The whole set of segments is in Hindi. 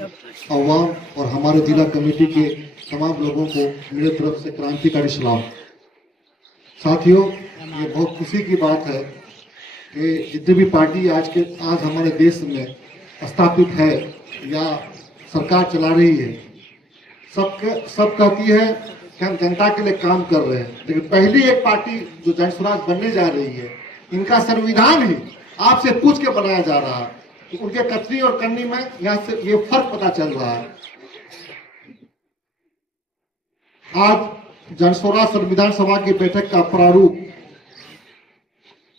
अवाम और हमारे जिला कमेटी के तमाम लोगों को मेरे तरफ से क्रांतिकारी सलाम। साथियों, ये बहुत खुशी की बात है कि जितनी भी पार्टी आज हमारे देश में स्थापित है या सरकार चला रही है, सब कहती है कि हम जनता के लिए काम कर रहे हैं, लेकिन पहली एक पार्टी जो जन स्वराज बनने जा रही है, इनका संविधान ही आपसे पूछ के बनाया जा रहा है। तो उनके कथनी और करनी में यहाँ से ये फर्क पता चल रहा है। आज जन स्वराज संविधान सभा की बैठक का प्रारूप,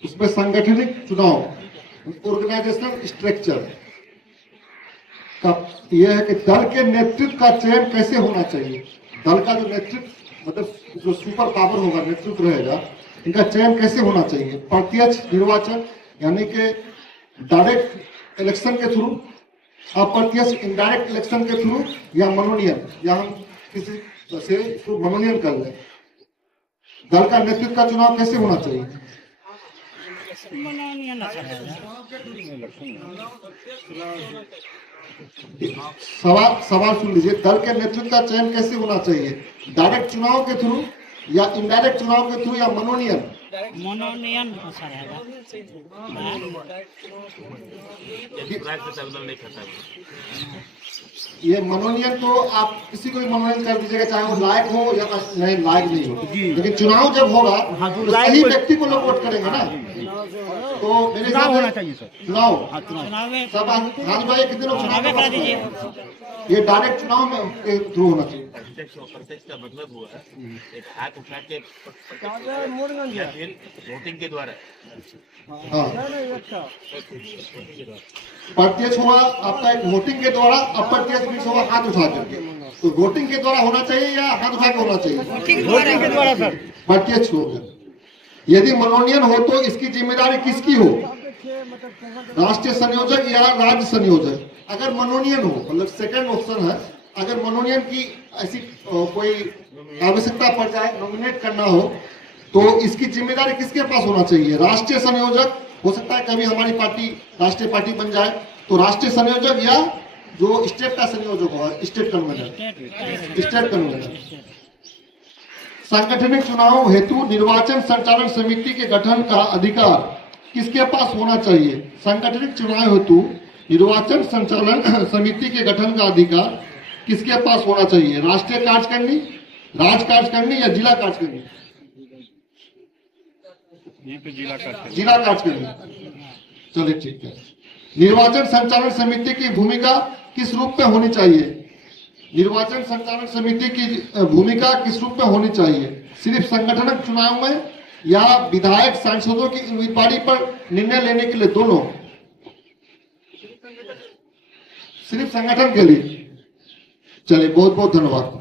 उसमें सांगठनिक चुनाव, ऑर्गेनाइजेशनल स्ट्रक्चर का यह है कि दल के नेतृत्व का चयन कैसे होना चाहिए। दल का जो नेतृत्व मतलब जो सुपर पावर होगा, नेतृत्व रहेगा, इनका चयन कैसे होना चाहिए। प्रत्यक्ष निर्वाचन यानी कि डायरेक्ट इलेक्शन के थ्रू, अप्रत्यक्ष इनडायरेक्ट इलेक्शन के थ्रू, या मनोनयन, या हम किसी से इसको मनोनयन कर लें। दल का नेतृत्व का चुनाव कैसे होना चाहिए। सवाल सुन लीजिए, दल के नेतृत्व का चयन कैसे होना चाहिए, डायरेक्ट चुनाव के थ्रू या इनडायरेक्ट चुनाव के थ्रू या मनोनयन। ये मनोनयन तो आप किसी को भी मनोनयन कर दीजिएगा, चाहे वो लायक हो या नहीं लायक नहीं हो, लेकिन चुनाव जब होगा तो सही व्यक्ति को लोग वोट करेंगे ना। तो मेरे हिसाब से चुनाव सब हाल भाई कितने लोग चुनाव, ये डायरेक्ट चुनाव में थ्रू होना चाहिए। प्रत्यक्ष का मतलब हुआ एक हाथ उठा के या फिर वोटिंग के द्वारा। हाँ, प्रत्यक्ष हुआ आपका एक वोटिंग के द्वारा, अप्रत्यक्ष भी हुआ हाथ उठा करके। तो वोटिंग के द्वारा होना चाहिए या हाथ उठा के होना चाहिए। वोटिंग के द्वारा सर, प्रत्यक्ष हो गया। यदि मनोनयन हो तो इसकी जिम्मेदारी किसकी हो, राष्ट्रीय संयोजक या राज्य संयोजक। अगर मनोनयन हो, मतलब सेकंड ऑप्शन है, अगर मनोनयन की ऐसी कोई आवश्यकता पड़ जाए, नॉमिनेट करना हो, तो इसकी जिम्मेदारी किसके पास होना चाहिए। राष्ट्रीय संयोजक, हो सकता है कभी हमारी पार्टी राष्ट्रीय पार्टी बन जाए तो राष्ट्रीय संयोजक, या जो स्टेट का संयोजक होगा, स्टेट कन्वेनर। सांगठनिक चुनाव हेतु निर्वाचन संचालन समिति के गठन का अधिकार किसके पास होना चाहिए। सांगठनिक चुनाव हेतु निर्वाचन संचालन समिति के गठन का अधिकार किसके पास होना चाहिए। राष्ट्रीय कार्यकारिणी, राज्य कार्यकारिणी या जिला कार्यकारिणी। जिला कार्यकारिणी, चलिए ठीक है। निर्वाचन संचालन समिति की भूमिका किस रूप में होनी चाहिए। निर्वाचन संचालन समिति की भूमिका किस रूप में होनी चाहिए। सिर्फ संगठनक चुनाव में या विधायक सांसदों की उम्मीदवारी पर निर्णय लेने के लिए, दोनों। सिर्फ संगठन के लिए। चलिए, बहुत बहुत धन्यवाद।